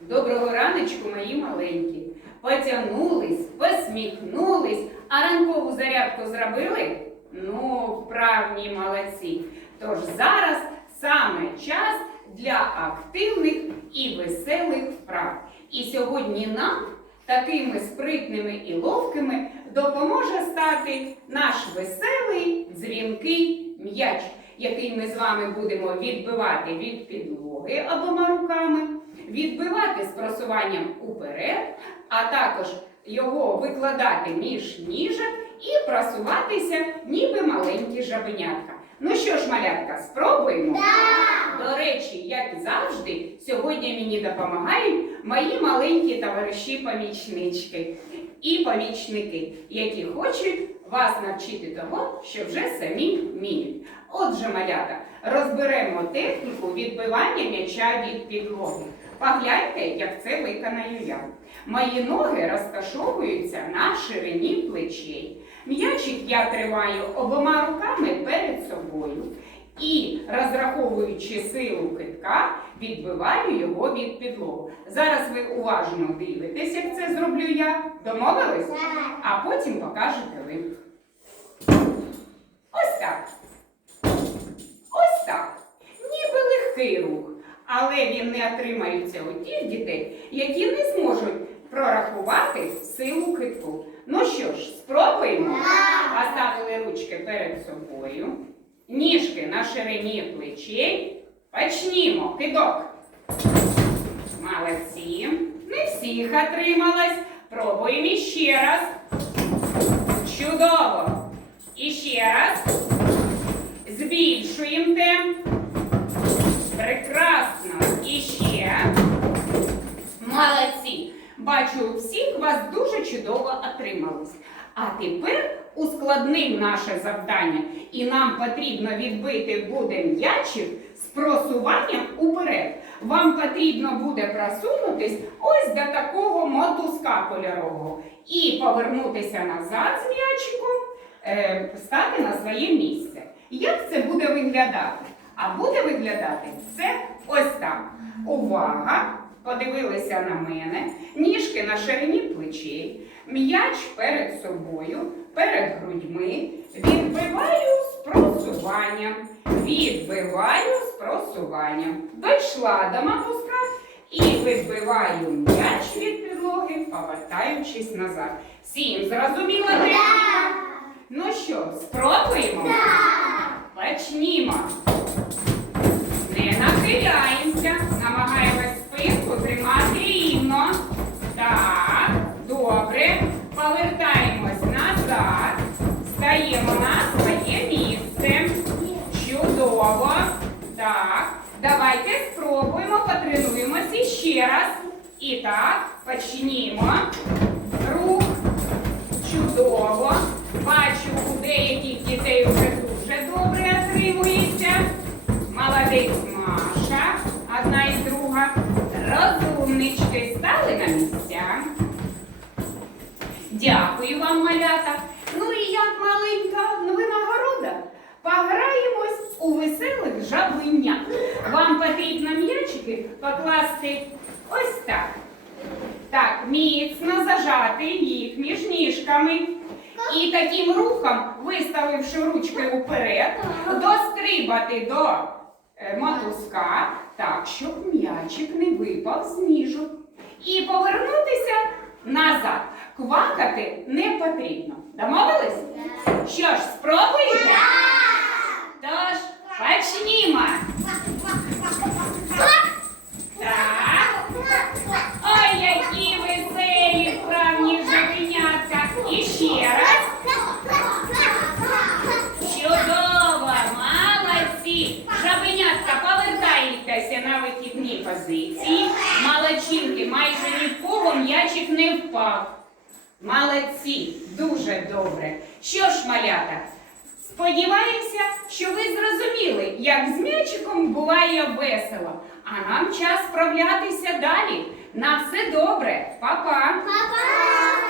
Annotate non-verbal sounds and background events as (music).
Доброго раночку, мої маленькі. Потягнулись, посміхнулись, а ранкову зарядку зробили? Ну, вправні молодці. Тож зараз саме час для активних і веселих вправ. І сьогодні нам такими спритними і ловкими допоможе стати наш веселий дзвінкий м'яч, який ми з вами будемо відбивати від підлоги обома руками, відбивати з просуванням уперед, а також його викладати між ніжок і просуватися, ніби маленькі жабенятка. Ну що ж, малятка, спробуємо? До речі, як завжди, сьогодні мені допомагають мої маленькі товариші-помічнички і помічники, які хочуть вас навчити того, що вже самі вміють. Отже, малята, розберемо техніку відбивання м'яча від підлоги. Погляньте, як це виконаю я. Мої ноги розташовуються на ширині плечей. М'ячик я тримаю обома руками перед собою і, розраховуючи силу китка, відбиваю його від підлоги. Зараз ви уважно дивитесь, як це зроблю я. Домовились? А потім покажете ви. Але він не отримається у тих дітей, які не зможуть прорахувати силу китку. Ну що ж, спробуємо. Поставили ручки перед собою. Ніжки на ширині плечей. Почнімо. Кидок. Молодці. Не всіх отрималось. Пробуємо іще раз. Чудово. І ще раз. Збільшуємо темп. Бачу, у всіх вас дуже чудово отрималось. А тепер ускладним наше завдання, і нам потрібно відбити буде м'ячик з просуванням уперед. Вам потрібно буде просунутись ось до такого мотузка кольорового і повернутися назад з м'ячиком, е, стати на своє місце. Як це буде виглядати? А буде виглядати це ось так. Увага! Подивилися на мене, ніжки на ширині плечей, м'яч перед собою, перед грудьми. Відбиваю з просуванням. Відбиваю з просуванням. Дійшла до матуска і відбиваю м'яч від підлоги, повертаючись назад. Всім зрозуміла техніка? Ну що, спробуємо? Почнімо. Ще раз. І так, почнімо. Рух. Чудово. Бачу, у деяких дітей вже дуже добре отримується. Молодець Маша, одна і друга. Розумнички стали на місця. Дякую вам, малята. Ну і як маленька винагорода. Пограємось у веселих жабиння. Вам потрібно м'ячики покласти міцно зажати їх між ніжками. І таким рухом, виставивши ручки уперед, дострибати до е, мотузка, так, щоб м'ячик не випав з ніжок. І повернутися назад. Квакати не потрібно. Домовились? Що ж, спробуєте? Тож, почнімо. (laughs) м'ячик не впав. Молодці, дуже добре. Що ж, малята, сподіваємося, що ви зрозуміли, як з м'ячиком буває весело. А нам час справлятися далі. На все добре, Па-па! Папа!